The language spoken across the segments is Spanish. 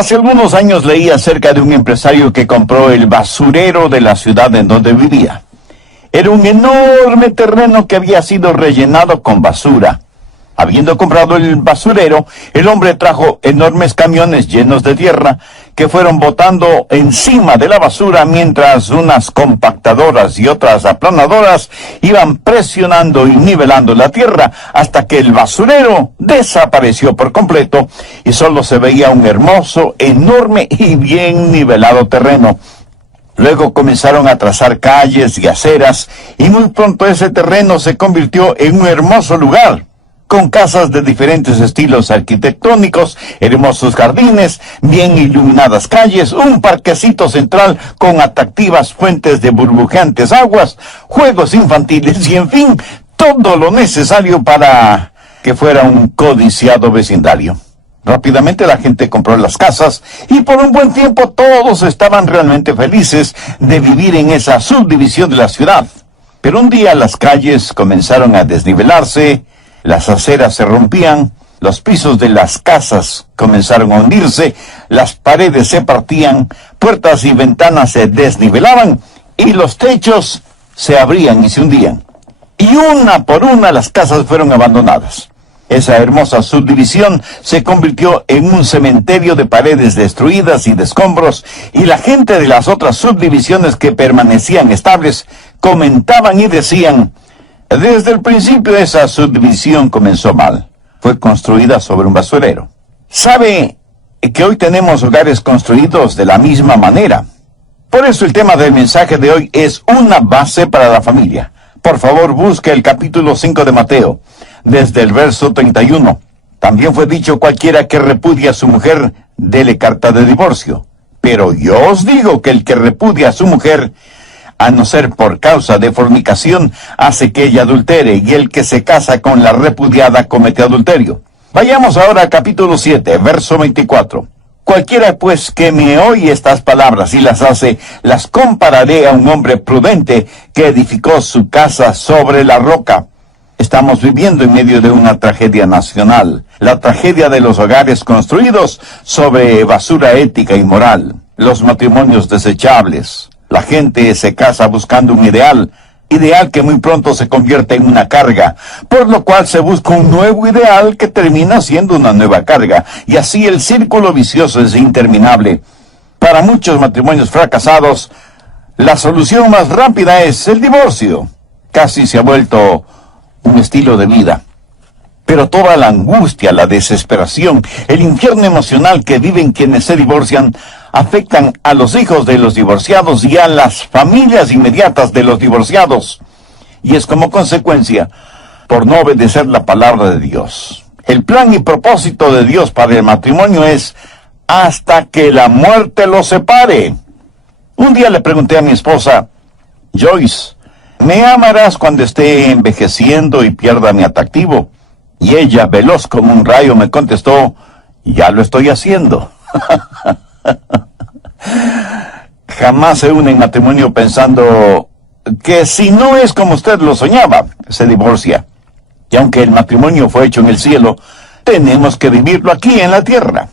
Hace algunos años leí acerca de un empresario que compró el basurero de la ciudad en donde vivía. Era un enorme terreno que había sido rellenado con basura. Habiendo comprado el basurero, el hombre trajo enormes camiones llenos de tierra que fueron botando encima de la basura mientras unas compactadoras y otras aplanadoras iban presionando y nivelando la tierra hasta que el basurero desapareció por completo y solo se veía un hermoso, enorme y bien nivelado terreno. Luego comenzaron a trazar calles y aceras y muy pronto ese terreno se convirtió en un hermoso lugar, con casas de diferentes estilos arquitectónicos, hermosos jardines, bien iluminadas calles, un parquecito central con atractivas fuentes de burbujeantes aguas, juegos infantiles y, en fin, todo lo necesario para que fuera un codiciado vecindario. Rápidamente la gente compró las casas y por un buen tiempo todos estaban realmente felices de vivir en esa subdivisión de la ciudad. Pero un día las calles comenzaron a desnivelarse, las aceras se rompían, los pisos de las casas comenzaron a hundirse, las paredes se partían, puertas y ventanas se desnivelaban y los techos se abrían y se hundían. Y una por una las casas fueron abandonadas. Esa hermosa subdivisión se convirtió en un cementerio de paredes destruidas y de escombros, y la gente de las otras subdivisiones que permanecían estables comentaban y decían: desde el principio esa subdivisión comenzó mal. Fue construida sobre un basurero. ¿Sabe que hoy tenemos hogares construidos de la misma manera? Por eso el tema del mensaje de hoy es una base para la familia. Por favor, busque el capítulo 5 de Mateo, desde el verso 31. También fue dicho: cualquiera que repudia a su mujer, dele carta de divorcio. Pero yo os digo que el que repudia a su mujer, a no ser por causa de fornicación, hace que ella adultere, y el que se casa con la repudiada comete adulterio. Vayamos ahora al capítulo 7, verso 24. Cualquiera pues que me oye estas palabras y las hace, las compararé a un hombre prudente que edificó su casa sobre la roca. Estamos viviendo en medio de una tragedia nacional, la tragedia de los hogares construidos sobre basura ética y moral, los matrimonios desechables. La gente se casa buscando un ideal que muy pronto se convierte en una carga, por lo cual se busca un nuevo ideal que termina siendo una nueva carga, y así el círculo vicioso es interminable. Para muchos matrimonios fracasados, la solución más rápida es el divorcio. Casi se ha vuelto un estilo de vida. Pero toda la angustia, la desesperación, el infierno emocional que viven quienes se divorcian, afectan a los hijos de los divorciados y a las familias inmediatas de los divorciados. Y es como consecuencia por no obedecer la palabra de Dios. El plan y propósito de Dios para el matrimonio es hasta que la muerte los separe. Un día le pregunté a mi esposa: Joyce, ¿me amarás cuando esté envejeciendo y pierda mi atractivo? Y ella, veloz como un rayo, me contestó: ya lo estoy haciendo. Jamás se une en matrimonio pensando que si no es como usted lo soñaba, se divorcia. Y aunque el matrimonio fue hecho en el cielo, tenemos que vivirlo aquí en la tierra.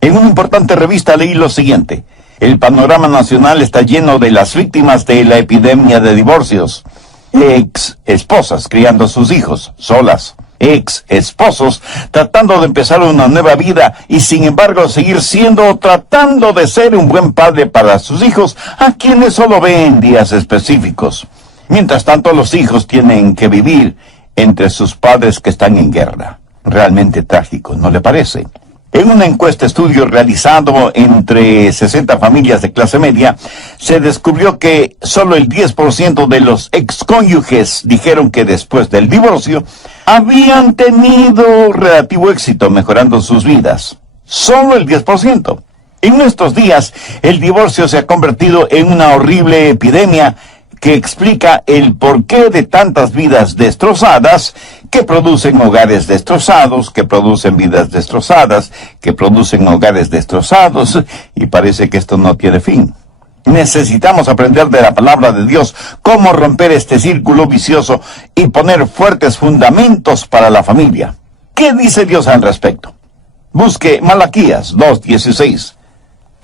En una importante revista leí lo siguiente: el panorama nacional está lleno de las víctimas de la epidemia de divorcios. Ex esposas criando a sus hijos solas, ex esposos tratando de empezar una nueva vida y sin embargo seguir tratando de ser un buen padre para sus hijos, a quienes solo ven días específicos. Mientras tanto, los hijos tienen que vivir entre sus padres que están en guerra. Realmente trágico, ¿no le parece? En una encuesta estudio realizado entre 60 familias de clase media, se descubrió que solo el 10% de los excónyuges dijeron que después del divorcio habían tenido relativo éxito mejorando sus vidas. Solo el 10%. En nuestros días, el divorcio se ha convertido en una horrible epidemia que explica el porqué de tantas vidas destrozadas, que producen hogares destrozados, que producen vidas destrozadas, que producen hogares destrozados, y parece que esto no tiene fin. Necesitamos aprender de la palabra de Dios cómo romper este círculo vicioso y poner fuertes fundamentos para la familia. ¿Qué dice Dios al respecto? Busque Malaquías 2:16.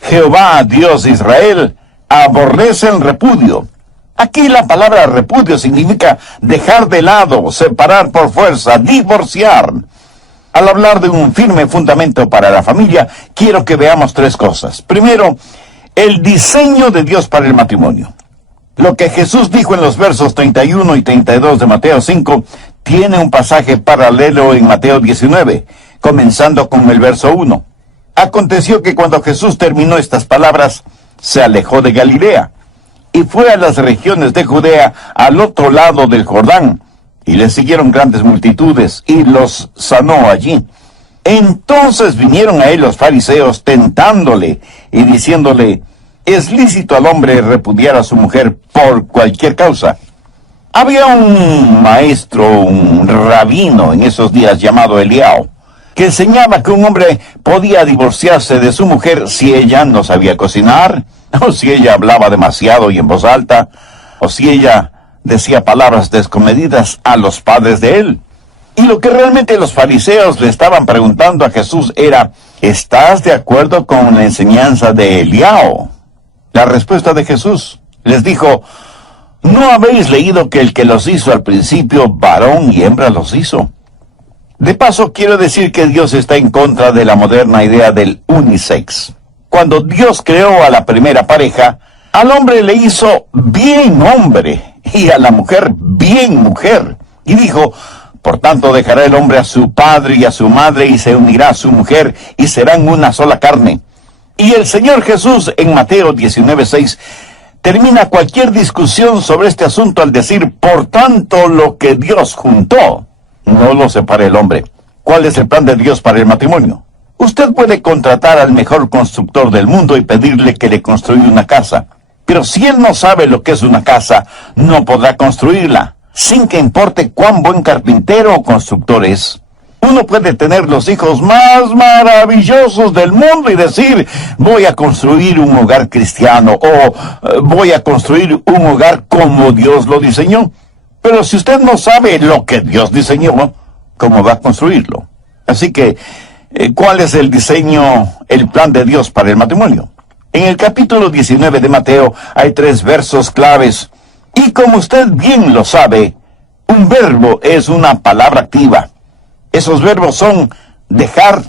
Jehová, Dios de Israel, aborrece el repudio. Aquí la palabra repudio significa dejar de lado, separar por fuerza, divorciar. Al hablar de un firme fundamento para la familia, quiero que veamos tres cosas. Primero, el diseño de Dios para el matrimonio. Lo que Jesús dijo en los versos 31 y 32 de Mateo 5 tiene un pasaje paralelo en Mateo 19, comenzando con el verso 1. Aconteció que cuando Jesús terminó estas palabras, se alejó de Galilea y fue a las regiones de Judea al otro lado del Jordán, y le siguieron grandes multitudes, y los sanó allí. Entonces vinieron a él los fariseos tentándole y diciéndole: ¿es lícito al hombre repudiar a su mujer por cualquier causa? Había un maestro, un rabino en esos días llamado Eliao, que enseñaba que un hombre podía divorciarse de su mujer si ella no sabía cocinar, o si ella hablaba demasiado y en voz alta, o si ella decía palabras descomedidas a los padres de él. Y lo que realmente los fariseos le estaban preguntando a Jesús era: ¿estás de acuerdo con la enseñanza de Eliao? La respuesta de Jesús les dijo: ¿no habéis leído que el que los hizo al principio, varón y hembra los hizo? De paso, quiero decir que Dios está en contra de la moderna idea del unisex. Cuando Dios creó a la primera pareja, al hombre le hizo bien hombre y a la mujer bien mujer. Y dijo: por tanto dejará el hombre a su padre y a su madre y se unirá a su mujer y serán una sola carne. Y el Señor Jesús en Mateo 19:6 termina cualquier discusión sobre este asunto al decir: por tanto lo que Dios juntó, no lo separe el hombre. ¿Cuál es el plan de Dios para el matrimonio? Usted puede contratar al mejor constructor del mundo y pedirle que le construya una casa. Pero si él no sabe lo que es una casa, no podrá construirla, sin que importe cuán buen carpintero o constructor es. Uno puede tener los hijos más maravillosos del mundo y decir: voy a construir un hogar cristiano, o voy a construir un hogar como Dios lo diseñó. Pero si usted no sabe lo que Dios diseñó, ¿cómo va a construirlo? Así que, ¿cuál es el diseño, el plan de Dios para el matrimonio? En el capítulo 19 de Mateo hay 3 versos claves. Y como usted bien lo sabe, un verbo es una palabra activa. Esos verbos son dejar,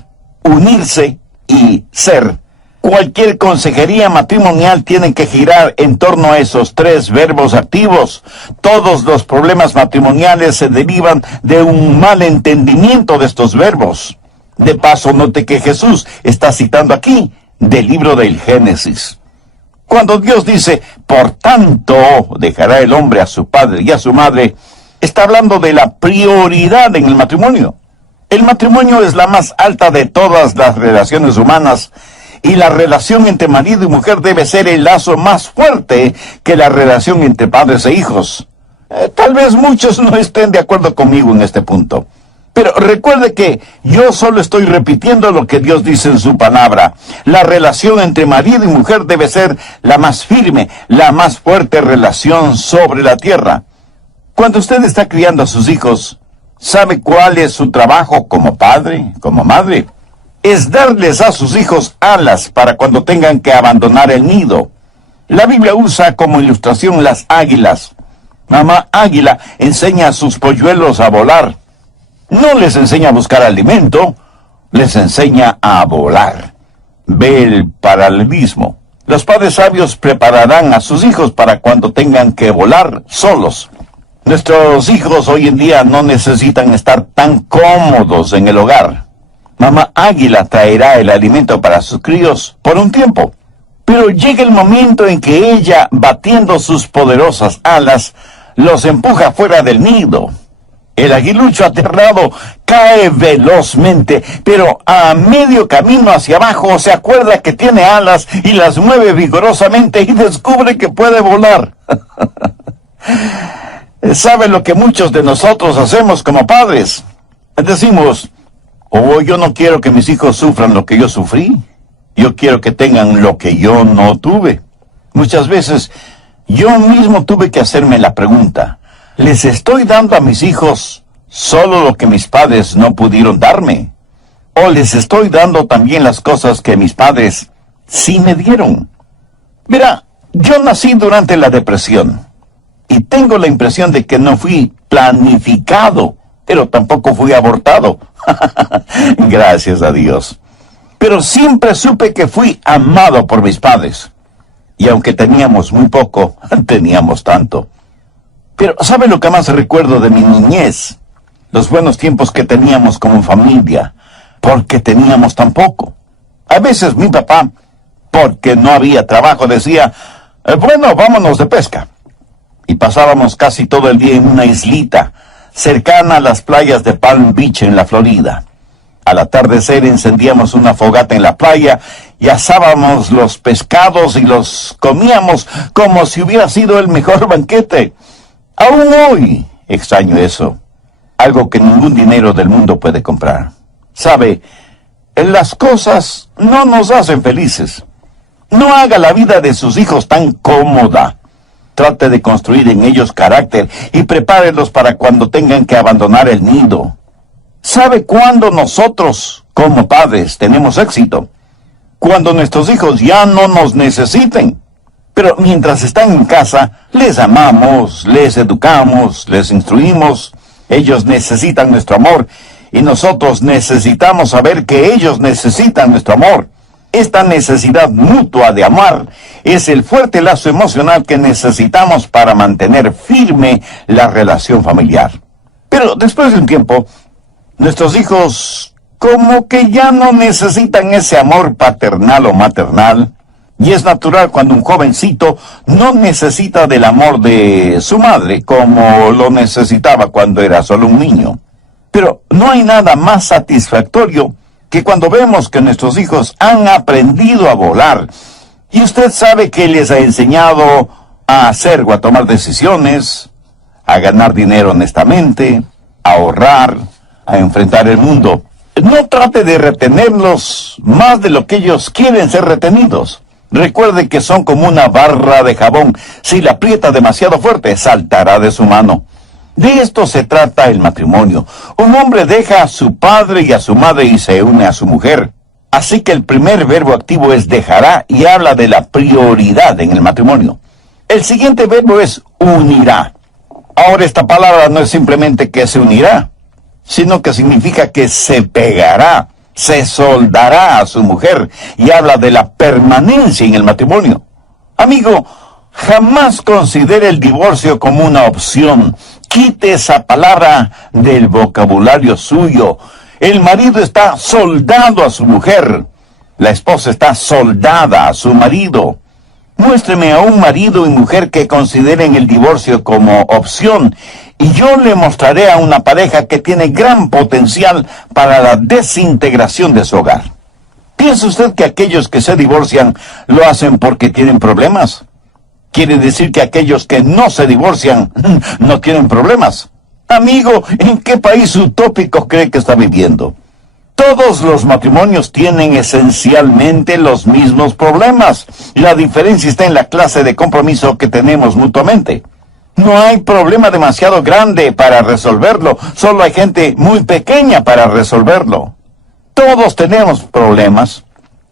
unirse y ser. Cualquier consejería matrimonial tiene que girar en torno a esos 3 verbos activos. Todos los problemas matrimoniales se derivan de un mal entendimiento de estos verbos. De paso, note que Jesús está citando aquí del libro del Génesis. Cuando Dios dice: por tanto dejará el hombre a su padre y a su madre, está hablando de la prioridad en el matrimonio. El matrimonio es la más alta de todas las relaciones humanas, y la relación entre marido y mujer debe ser el lazo más fuerte que la relación entre padres e hijos. Tal vez muchos no estén de acuerdo conmigo en este punto, pero recuerde que yo solo estoy repitiendo lo que Dios dice en su palabra. La relación entre marido y mujer debe ser la más firme, la más fuerte relación sobre la tierra. Cuando usted está criando a sus hijos, ¿sabe cuál es su trabajo como padre, como madre? Es darles a sus hijos alas para cuando tengan que abandonar el nido. La Biblia usa como ilustración las águilas. Mamá águila enseña a sus polluelos a volar. No les enseña a buscar alimento, les enseña a volar. Ve el paralelismo. Los padres sabios prepararán a sus hijos para cuando tengan que volar solos. Nuestros hijos hoy en día no necesitan estar tan cómodos en el hogar. Mamá águila traerá el alimento para sus críos por un tiempo, pero llega el momento en que ella, batiendo sus poderosas alas, los empuja fuera del nido. El aguilucho aterrado cae velozmente, pero a medio camino hacia abajo se acuerda que tiene alas y las mueve vigorosamente y descubre que puede volar. ¿Sabe lo que muchos de nosotros hacemos como padres? Decimos: oh, yo no quiero que mis hijos sufran lo que yo sufrí. Yo quiero que tengan lo que yo no tuve. Muchas veces yo mismo tuve que hacerme la pregunta: ¿les estoy dando a mis hijos solo lo que mis padres no pudieron darme? ¿O les estoy dando también las cosas que mis padres sí me dieron? Mira, yo nací durante la depresión y tengo la impresión de que no fui planificado, pero tampoco fui abortado. Gracias a Dios. Pero siempre supe que fui amado por mis padres. Y aunque teníamos muy poco, teníamos tanto. Pero ¿sabe lo que más recuerdo de mi niñez? Los buenos tiempos que teníamos como familia, porque teníamos tan poco. A veces mi papá, porque no había trabajo, decía, bueno, vámonos de pesca. Y pasábamos casi todo el día en una islita, cercana a las playas de Palm Beach en la Florida. Al atardecer encendíamos una fogata en la playa y asábamos los pescados y los comíamos como si hubiera sido el mejor banquete. Aún hoy extraño eso, algo que ningún dinero del mundo puede comprar. Sabe, las cosas no nos hacen felices. No haga la vida de sus hijos tan cómoda. Trate de construir en ellos carácter y prepárelos para cuando tengan que abandonar el nido. ¿Sabe cuándo nosotros, como padres, tenemos éxito? Cuando nuestros hijos ya no nos necesiten. Pero mientras están en casa, les amamos, les educamos, les instruimos. Ellos necesitan nuestro amor y nosotros necesitamos saber que ellos necesitan nuestro amor. Esta necesidad mutua de amar es el fuerte lazo emocional que necesitamos para mantener firme la relación familiar. Pero después de un tiempo, nuestros hijos como que ya no necesitan ese amor paternal o maternal. Y es natural cuando un jovencito no necesita del amor de su madre como lo necesitaba cuando era solo un niño. Pero no hay nada más satisfactorio que cuando vemos que nuestros hijos han aprendido a volar, y usted sabe que les ha enseñado a hacer o a tomar decisiones, a ganar dinero honestamente, a ahorrar, a enfrentar el mundo. No trate de retenerlos más de lo que ellos quieren ser retenidos. Recuerde que son como una barra de jabón. Si la aprieta demasiado fuerte, saltará de su mano. De esto se trata el matrimonio. Un hombre deja a su padre y a su madre y se une a su mujer. Así que el primer verbo activo es dejará y habla de la prioridad en el matrimonio. El siguiente verbo es unirá. Ahora esta palabra no es simplemente que se unirá, sino que significa que se pegará, se soldará a su mujer y habla de la permanencia en el matrimonio. Amigo, jamás considere el divorcio como una opción. Quite esa palabra del vocabulario suyo. El marido está soldado a su mujer. La esposa está soldada a su marido. Muéstreme a un marido y mujer que consideren el divorcio como opción, y yo le mostraré a una pareja que tiene gran potencial para la desintegración de su hogar. ¿Piensa usted que aquellos que se divorcian lo hacen porque tienen problemas? ¿Quiere decir que aquellos que no se divorcian no tienen problemas? Amigo, ¿en qué país utópico cree que está viviendo? Todos los matrimonios tienen esencialmente los mismos problemas. La diferencia está en la clase de compromiso que tenemos mutuamente. No hay problema demasiado grande para resolverlo, solo hay gente muy pequeña para resolverlo. Todos tenemos problemas,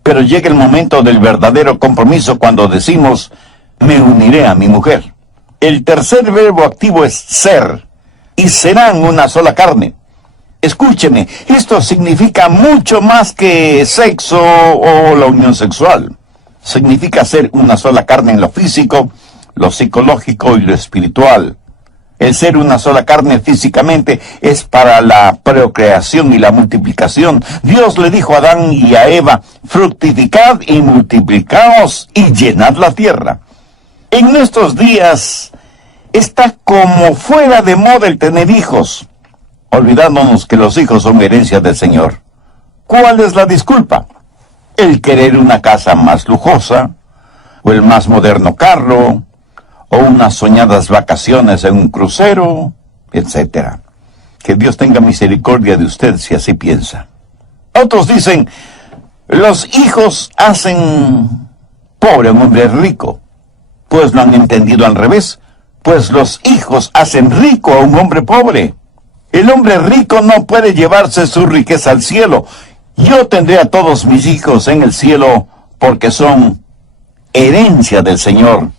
pero llega el momento del verdadero compromiso cuando decimos, me uniré a mi mujer. El tercer verbo activo es ser, y serán una sola carne. Escúcheme, esto significa mucho más que sexo o la unión sexual. Significa ser una sola carne en lo físico, lo psicológico y lo espiritual. El ser una sola carne físicamente es para la procreación y la multiplicación. Dios le dijo a Adán y a Eva, fructificad y multiplicaos y llenad la tierra. En nuestros días está como fuera de moda el tener hijos, olvidándonos que los hijos son herencia del Señor. ¿Cuál es la disculpa? El querer una casa más lujosa, o el más moderno carro, o unas soñadas vacaciones en un crucero, etc. Que Dios tenga misericordia de usted si así piensa. Otros dicen, los hijos hacen pobre a un hombre rico. Pues lo han entendido al revés, pues los hijos hacen rico a un hombre pobre. El hombre rico no puede llevarse su riqueza al cielo, Yo tendré a todos mis hijos en el cielo porque son herencia del Señor.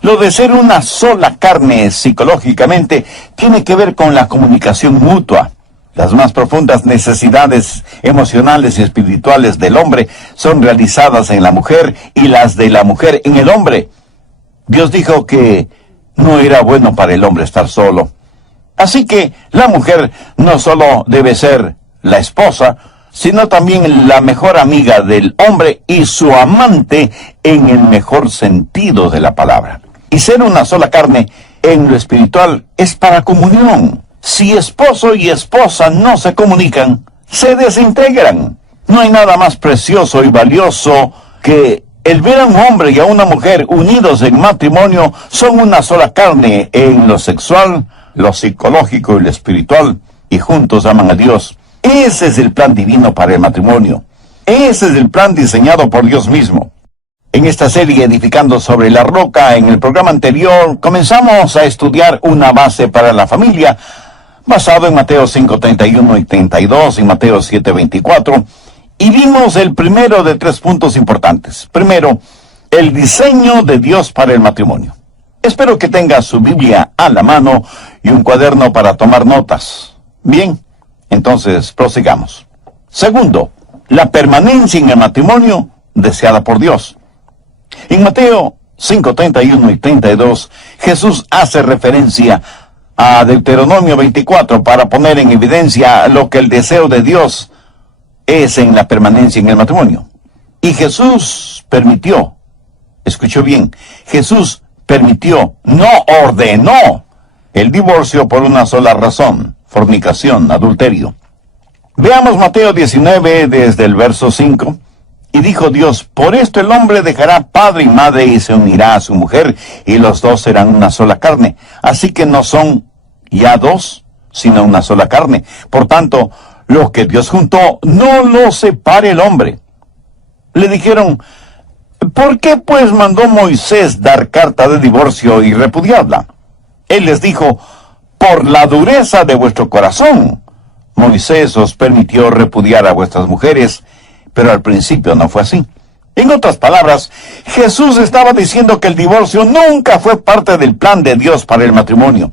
Lo de ser una sola carne psicológicamente tiene que ver con la comunicación mutua. Las más profundas necesidades emocionales y espirituales del hombre son realizadas en la mujer y las de la mujer en el hombre. Dios dijo que no era bueno para el hombre estar solo. Así que la mujer no solo debe ser la esposa, sino también la mejor amiga del hombre y su amante en el mejor sentido de la palabra. Y ser una sola carne en lo espiritual es para comunión. Si esposo y esposa no se comunican, se desintegran. No hay nada más precioso y valioso que el ver a un hombre y a una mujer unidos en matrimonio. Son una sola carne en lo sexual, lo psicológico y lo espiritual, y juntos aman a Dios. Ese es el plan divino para el matrimonio. Ese es el plan diseñado por Dios mismo. En esta serie Edificando sobre la Roca, en el programa anterior, comenzamos a estudiar una base para la familia, basado en Mateo 5:31 y 32 y Mateo 7:24, y vimos el primero de 3 puntos importantes. Primero, el diseño de Dios para el matrimonio. Espero que tenga su Biblia a la mano y un cuaderno para tomar notas. Bien, entonces prosigamos. Segundo, la permanencia en el matrimonio deseada por Dios. En Mateo 5:31 y 32, Jesús hace referencia a Deuteronomio 24 para poner en evidencia lo que el deseo de Dios es en la permanencia en el matrimonio. Y Jesús permitió, escuchó bien, Jesús permitió, no ordenó, el divorcio por una sola razón: fornicación, adulterio. Veamos Mateo 19 desde el verso 5. Y dijo Dios: por esto el hombre dejará padre y madre y se unirá a su mujer, y los dos serán una sola carne. Así que no son ya dos, sino una sola carne. Por tanto, lo que Dios juntó, no lo separe el hombre. Le dijeron: ¿por qué pues mandó Moisés dar carta de divorcio y repudiarla? Él les dijo: por la dureza de vuestro corazón. Moisés os permitió repudiar a vuestras mujeres, pero al principio no fue así. En otras palabras, Jesús estaba diciendo que el divorcio nunca fue parte del plan de Dios para el matrimonio,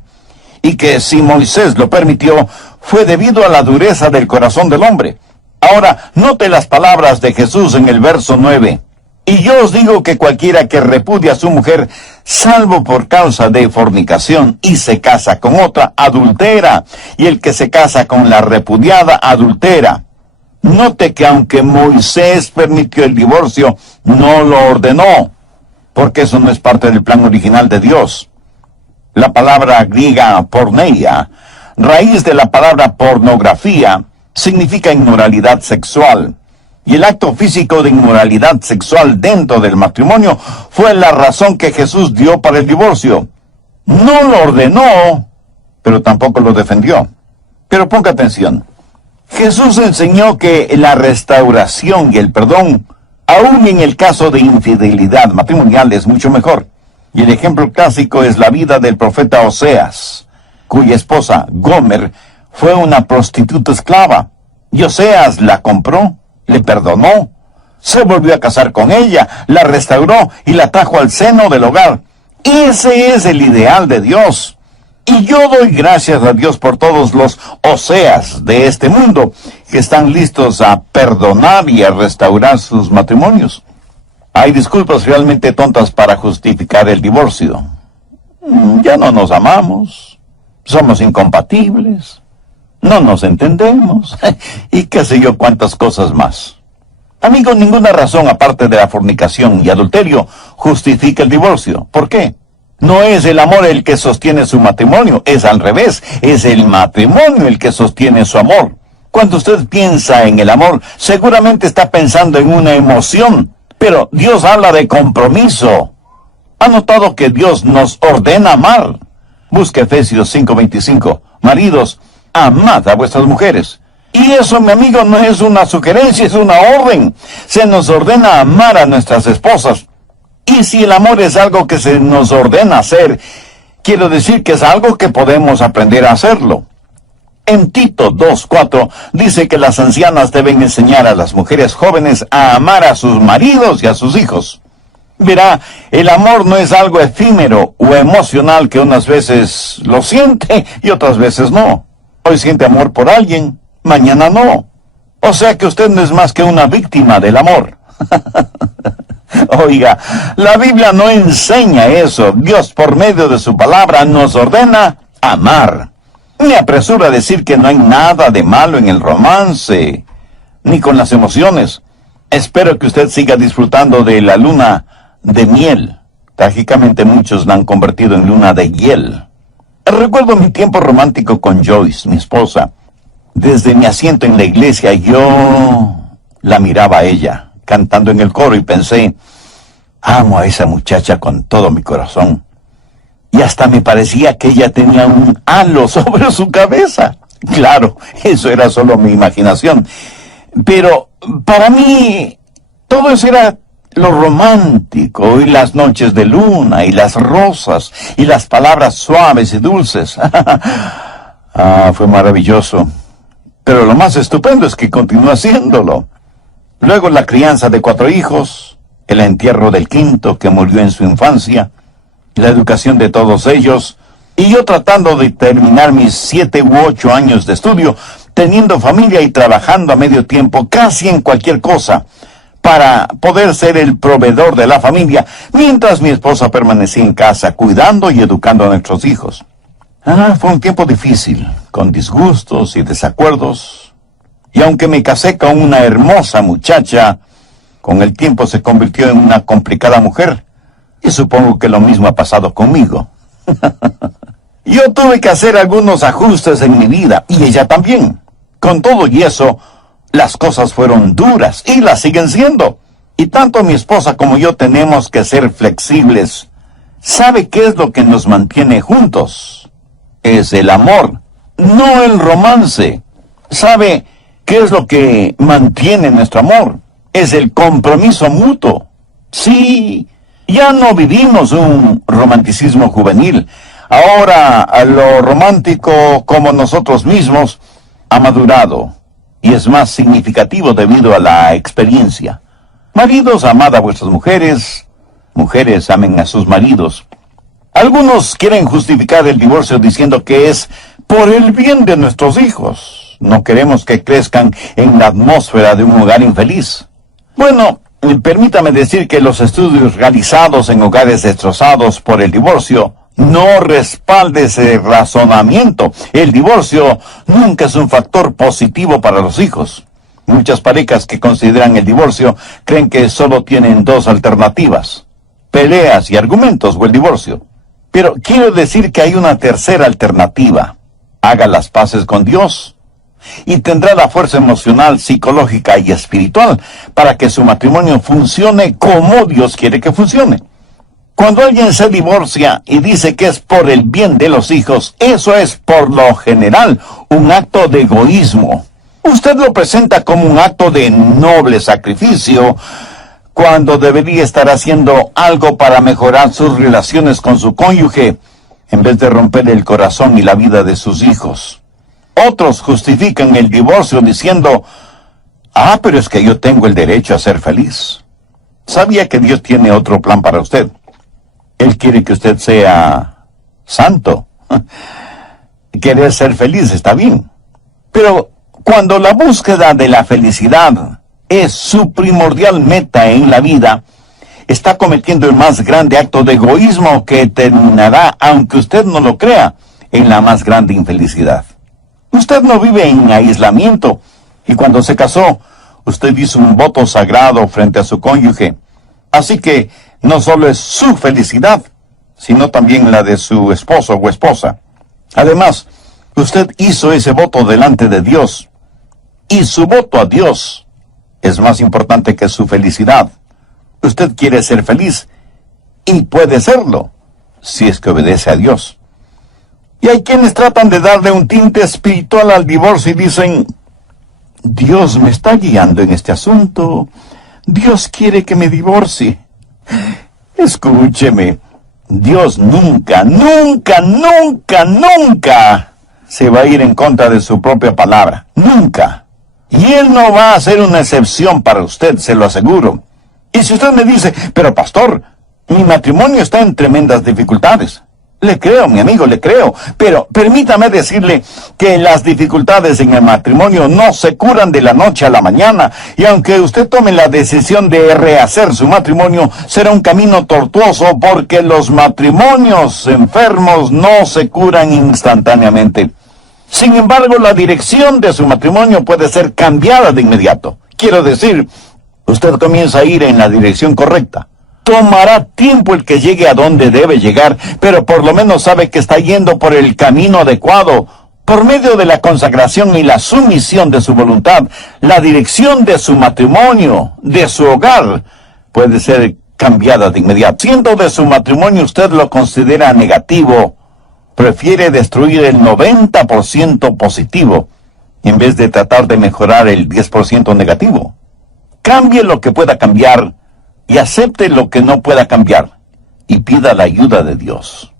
y que si Moisés lo permitió, fue debido a la dureza del corazón del hombre. Ahora, note las palabras de Jesús en el verso 9. Y yo os digo que cualquiera que repudia a su mujer, salvo por causa de fornicación, y se casa con otra, adultera, y el que se casa con la repudiada, adultera. Note que aunque Moisés permitió el divorcio, no lo ordenó, porque eso no es parte del plan original de Dios. La palabra griega porneia, raíz de la palabra pornografía, significa inmoralidad sexual. Y el acto físico de inmoralidad sexual dentro del matrimonio fue la razón que Jesús dio para el divorcio. No lo ordenó, pero tampoco lo defendió. Pero ponga atención. Jesús enseñó que la restauración y el perdón, aun en el caso de infidelidad matrimonial, es mucho mejor. Y el ejemplo clásico es la vida del profeta Oseas, cuya esposa, Gomer, fue una prostituta esclava. Y Oseas la compró, le perdonó, se volvió a casar con ella, la restauró y la trajo al seno del hogar. Ese es el ideal de Dios. Y yo doy gracias a Dios por todos los Oseas de este mundo que están listos a perdonar y a restaurar sus matrimonios. Hay disculpas realmente tontas para justificar el divorcio. Ya no nos amamos, somos incompatibles, no nos entendemos, y qué sé yo cuántas cosas más. Amigo, ninguna razón aparte de la fornicación y adulterio justifica el divorcio. ¿Por qué? No es el amor el que sostiene su matrimonio, es al revés, es el matrimonio el que sostiene su amor. Cuando usted piensa en el amor, seguramente está pensando en una emoción, pero Dios habla de compromiso. ¿Ha notado que Dios nos ordena amar? Busca Efesios 5:25. Maridos, amad a vuestras mujeres. Y eso, mi amigo, no es una sugerencia, es una orden. Se nos ordena amar a nuestras esposas. Y si el amor es algo que se nos ordena hacer, quiero decir que es algo que podemos aprender a hacerlo. En Tito 2:4 dice que las ancianas deben enseñar a las mujeres jóvenes a amar a sus maridos y a sus hijos. Verá, el amor no es algo efímero o emocional que unas veces lo siente y otras veces no. Hoy siente amor por alguien, mañana no. O sea que usted no es más que una víctima del amor. Oiga, la Biblia no enseña eso. Dios, por medio de su palabra, nos ordena amar. Me apresuro a decir que no hay nada de malo en el romance, ni con las emociones. Espero que usted siga disfrutando de la luna de miel. Trágicamente muchos la han convertido en luna de hiel. Recuerdo mi tiempo romántico con Joyce, mi esposa. Desde mi asiento en la iglesia yo la miraba a ella, cantando en el coro, y pensé, amo a esa muchacha con todo mi corazón. Y hasta me parecía que ella tenía un halo sobre su cabeza. Claro, eso era solo mi imaginación. Pero para mí, todo eso era lo romántico, y las noches de luna, y las rosas, y las palabras suaves y dulces. Fue maravilloso. Pero lo más estupendo es que continúa haciéndolo. Luego la crianza de 4 hijos, el entierro del quinto que murió en su infancia, la educación de todos ellos, y yo tratando de terminar mis 7 u 8 años de estudio, teniendo familia y trabajando a medio tiempo casi en cualquier cosa, para poder ser el proveedor de la familia, mientras mi esposa permanecía en casa cuidando y educando a nuestros hijos. Fue un tiempo difícil, con disgustos y desacuerdos, y aunque me casé con una hermosa muchacha, con el tiempo se convirtió en una complicada mujer. Y supongo que lo mismo ha pasado conmigo. Yo tuve que hacer algunos ajustes en mi vida, y ella también. Con todo y eso, las cosas fueron duras, y las siguen siendo. Y tanto mi esposa como yo tenemos que ser flexibles. ¿Sabe qué es lo que nos mantiene juntos? Es el amor, no el romance. ¿Sabe qué es lo que mantiene nuestro amor? Es el compromiso mutuo. Sí. Ya no vivimos un romanticismo juvenil. Ahora lo romántico, como nosotros mismos, ha madurado y es más significativo debido a la experiencia. Maridos, amad a vuestras mujeres. Mujeres, amen a sus maridos. Algunos quieren justificar el divorcio diciendo que es por el bien de nuestros hijos. No queremos que crezcan en la atmósfera de un hogar infeliz. Bueno, permítame decir que los estudios realizados en hogares destrozados por el divorcio no respaldan ese razonamiento. El divorcio nunca es un factor positivo para los hijos. Muchas parejas que consideran el divorcio creen que solo tienen 2 alternativas: peleas y argumentos o el divorcio. Pero quiero decir que hay una tercera alternativa: haga las paces con Dios, y tendrá la fuerza emocional, psicológica y espiritual para que su matrimonio funcione como Dios quiere que funcione. Cuando alguien se divorcia y dice que es por el bien de los hijos, eso es por lo general un acto de egoísmo. Usted lo presenta como un acto de noble sacrificio, cuando debería estar haciendo algo para mejorar sus relaciones con su cónyuge, en vez de romper el corazón y la vida de sus hijos. Otros justifican el divorcio diciendo, pero es que yo tengo el derecho a ser feliz. ¿Sabía que Dios tiene otro plan para usted? Él quiere que usted sea santo. Querer ser feliz está bien. Pero cuando la búsqueda de la felicidad es su primordial meta en la vida, está cometiendo el más grande acto de egoísmo que terminará, aunque usted no lo crea, en la más grande infelicidad. Usted no vive en aislamiento, y cuando se casó, usted hizo un voto sagrado frente a su cónyuge. Así que no solo es su felicidad, sino también la de su esposo o esposa. Además, usted hizo ese voto delante de Dios, y su voto a Dios es más importante que su felicidad. Usted quiere ser feliz, y puede serlo, si es que obedece a Dios. Y hay quienes tratan de darle un tinte espiritual al divorcio y dicen, Dios me está guiando en este asunto, Dios quiere que me divorcie. Escúcheme, Dios nunca, nunca, nunca, nunca se va a ir en contra de su propia palabra. Nunca. Y Él no va a hacer una excepción para usted, se lo aseguro. Y si usted me dice, pero pastor, mi matrimonio está en tremendas dificultades. Le creo, mi amigo, le creo. Pero permítame decirle que las dificultades en el matrimonio no se curan de la noche a la mañana. Y aunque usted tome la decisión de rehacer su matrimonio, será un camino tortuoso porque los matrimonios enfermos no se curan instantáneamente. Sin embargo, la dirección de su matrimonio puede ser cambiada de inmediato. Quiero decir, usted comienza a ir en la dirección correcta. Tomará tiempo el que llegue a donde debe llegar, pero por lo menos sabe que está yendo por el camino adecuado. Por medio de la consagración y la sumisión de su voluntad, la dirección de su matrimonio, de su hogar, puede ser cambiada de inmediato. Siendo de su matrimonio usted lo considera negativo, prefiere destruir el 90% positivo, en vez de tratar de mejorar el 10% negativo. Cambie lo que pueda cambiar, y acepte lo que no pueda cambiar, y pida la ayuda de Dios.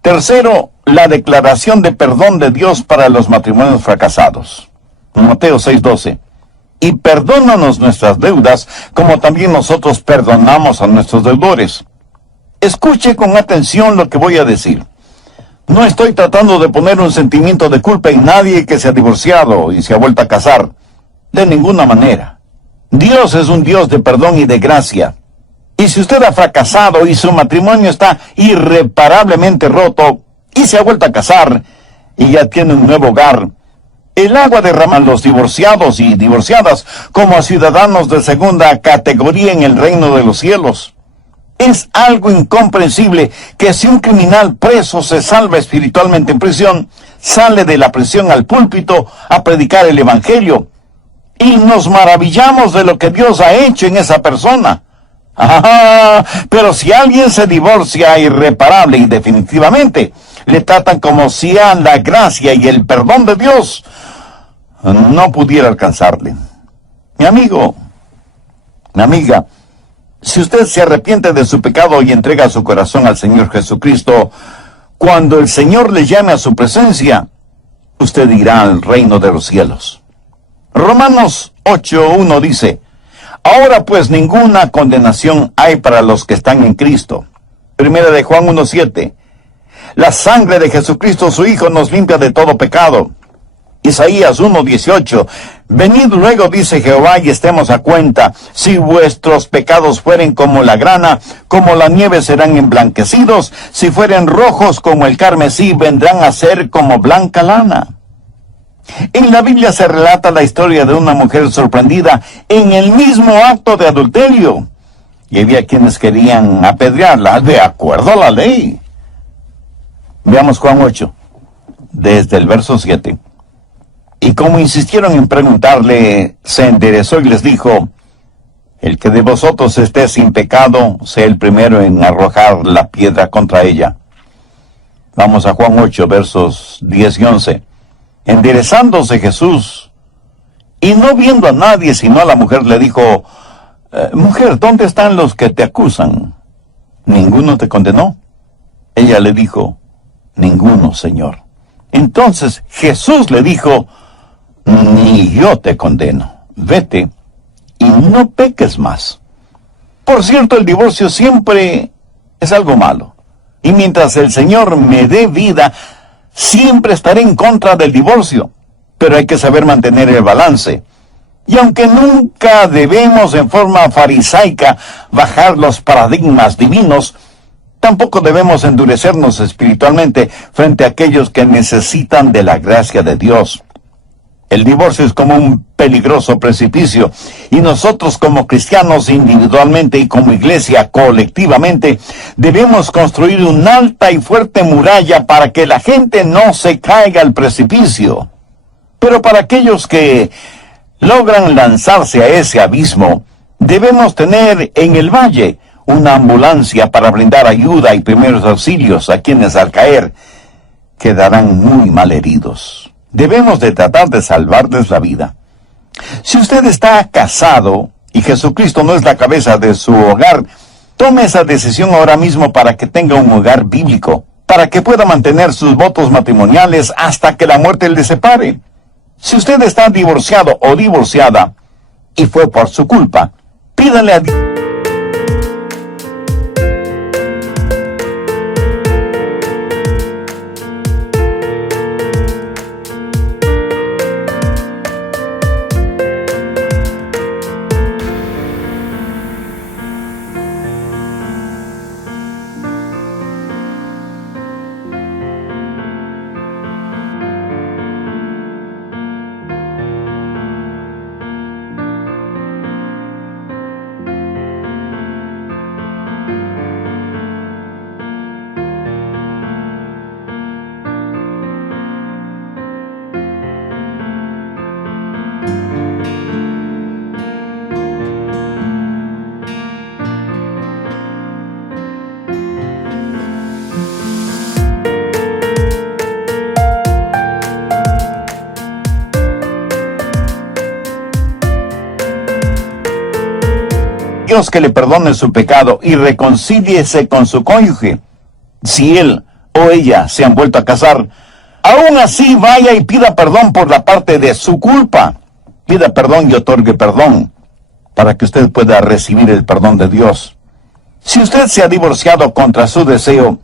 Tercero, la declaración de perdón de Dios para los matrimonios fracasados. Mateo 6:12. Y perdónanos nuestras deudas, como también nosotros perdonamos a nuestros deudores. Escuche con atención lo que voy a decir. No estoy tratando de poner un sentimiento de culpa en nadie que se ha divorciado y se ha vuelto a casar. De ninguna manera. Dios es un Dios de perdón y de gracia. Y si usted ha fracasado y su matrimonio está irreparablemente roto y se ha vuelto a casar y ya tiene un nuevo hogar, el agua derrama a los divorciados y divorciadas como a ciudadanos de segunda categoría en el reino de los cielos. Es algo incomprensible que si un criminal preso se salva espiritualmente en prisión, sale de la prisión al púlpito a predicar el evangelio. Y nos maravillamos de lo que Dios ha hecho en esa persona. Pero si alguien se divorcia irreparable y definitivamente, le tratan como si a la gracia y el perdón de Dios no pudiera alcanzarle. Mi amigo, mi amiga, si usted se arrepiente de su pecado y entrega su corazón al Señor Jesucristo, cuando el Señor le llame a su presencia, usted irá al reino de los cielos. Romanos 8:1 dice, ahora pues ninguna condenación hay para los que están en Cristo. Primera de Juan 1:7, la sangre de Jesucristo su Hijo nos limpia de todo pecado. Isaías 1:18, venid luego, dice Jehová, y estemos a cuenta. Si vuestros pecados fueren como la grana, como la nieve serán emblanquecidos. Si fueren rojos como el carmesí, vendrán a ser como blanca lana. En la Biblia se relata la historia de una mujer sorprendida en el mismo acto de adulterio. Y había quienes querían apedrearla de acuerdo a la ley. Veamos Juan 8, desde el verso 7. Y como insistieron en preguntarle, se enderezó y les dijo, el que de vosotros esté sin pecado, sea el primero en arrojar la piedra contra ella. Vamos a Juan 8, versos 10 y 11. Enderezándose Jesús, y no viendo a nadie sino a la mujer, le dijo, mujer, ¿dónde están los que te acusan? ¿Ninguno te condenó? Ella le dijo, ninguno, Señor. Entonces Jesús le dijo, ni yo te condeno. Vete y no peques más. Por cierto, el divorcio siempre es algo malo. Y mientras el Señor me dé vida, siempre estaré en contra del divorcio. Pero hay que saber mantener el balance. Y aunque nunca debemos en forma farisaica bajar los paradigmas divinos, tampoco debemos endurecernos espiritualmente frente a aquellos que necesitan de la gracia de Dios. El divorcio es como un peligroso precipicio, y nosotros como cristianos individualmente y como iglesia colectivamente debemos construir una alta y fuerte muralla para que la gente no se caiga al precipicio. Pero para aquellos que logran lanzarse a ese abismo, debemos tener en el valle una ambulancia para brindar ayuda y primeros auxilios a quienes al caer quedarán muy mal heridos. Debemos de tratar de salvarles la vida. Si usted está casado y Jesucristo no es la cabeza de su hogar, tome esa decisión ahora mismo para que tenga un hogar bíblico, para que pueda mantener sus votos matrimoniales hasta que la muerte le separe. Si usted está divorciado o divorciada y fue por su culpa, pídale a Dios. Dios que le perdone su pecado y reconcíliese con su cónyuge. Si él o ella se han vuelto a casar, aún así vaya y pida perdón por la parte de su culpa. Pida perdón y otorgue perdón, para que usted pueda recibir el perdón de Dios. Si usted se ha divorciado contra su deseo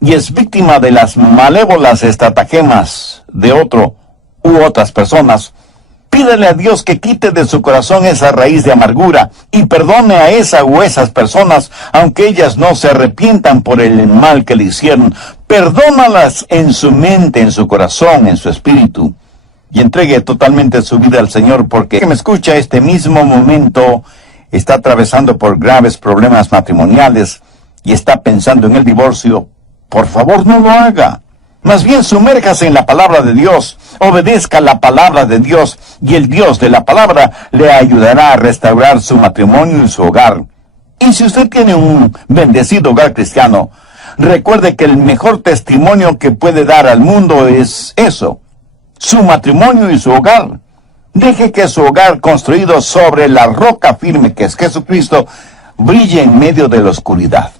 y es víctima de las malévolas estratagemas de otro u otras personas, pídele a Dios que quite de su corazón esa raíz de amargura y perdone a esa o esas personas, aunque ellas no se arrepientan por el mal que le hicieron. Perdónalas en su mente, en su corazón, en su espíritu, y entregue totalmente su vida al Señor, porque el que me escucha este mismo momento está atravesando por graves problemas matrimoniales y está pensando en el divorcio. Por favor, no lo haga. Más bien, sumérjase en la palabra de Dios, obedezca la palabra de Dios, y el Dios de la palabra le ayudará a restaurar su matrimonio y su hogar. Y si usted tiene un bendecido hogar cristiano, recuerde que el mejor testimonio que puede dar al mundo es eso, su matrimonio y su hogar. Deje que su hogar, construido sobre la roca firme que es Jesucristo, brille en medio de la oscuridad.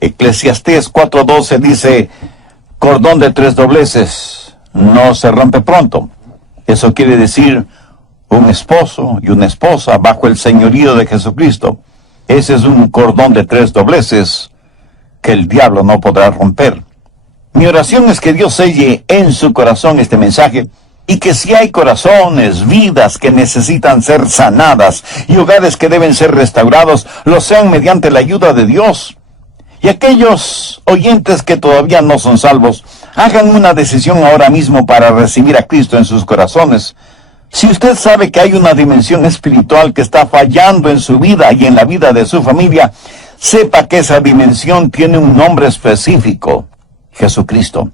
Eclesiastés 4:12 dice: cordón de 3 dobleces no se rompe pronto. Eso quiere decir un esposo y una esposa bajo el señorío de Jesucristo. Ese es un cordón de 3 dobleces que el diablo no podrá romper. Mi oración es que Dios selle en su corazón este mensaje, y que si hay corazones, vidas que necesitan ser sanadas y hogares que deben ser restaurados, lo sean mediante la ayuda de Dios. Y aquellos oyentes que todavía no son salvos, hagan una decisión ahora mismo para recibir a Cristo en sus corazones. Si usted sabe que hay una dimensión espiritual que está fallando en su vida y en la vida de su familia, sepa que esa dimensión tiene un nombre específico: Jesucristo.